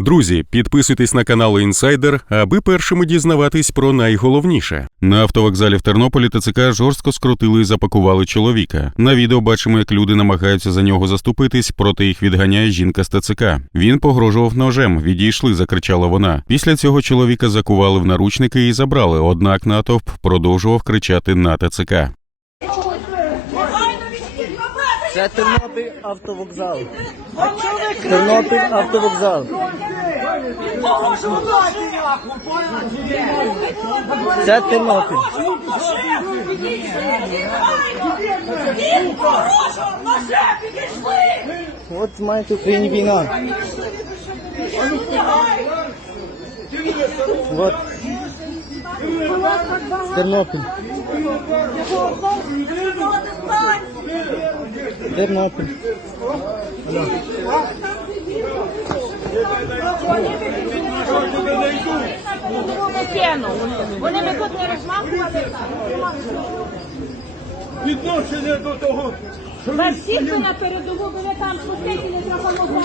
Друзі, підписуйтесь на канал Інсайдер, аби першими дізнаватись про найголовніше. На автовокзалі в Тернополі ТЦК жорстко скрутили і запакували чоловіка. На відео бачимо, як люди намагаються за нього заступитись, проте їх відганяє жінка з ТЦК. Він погрожував ножем. Відійшли, закричала вона. Після цього чоловіка закували в наручники і забрали. Однак натовп продовжував кричати на ТЦК. Це Тернопіль автовокзал. Тернопіль автовокзал. Це Тернопіль. От маєте Україні війна. От. Тернопіль. Тернопіль. Вони ми тут не розмахували. Відношення до того, що Ви всі, хто на передову, ви там спустити не допомогли.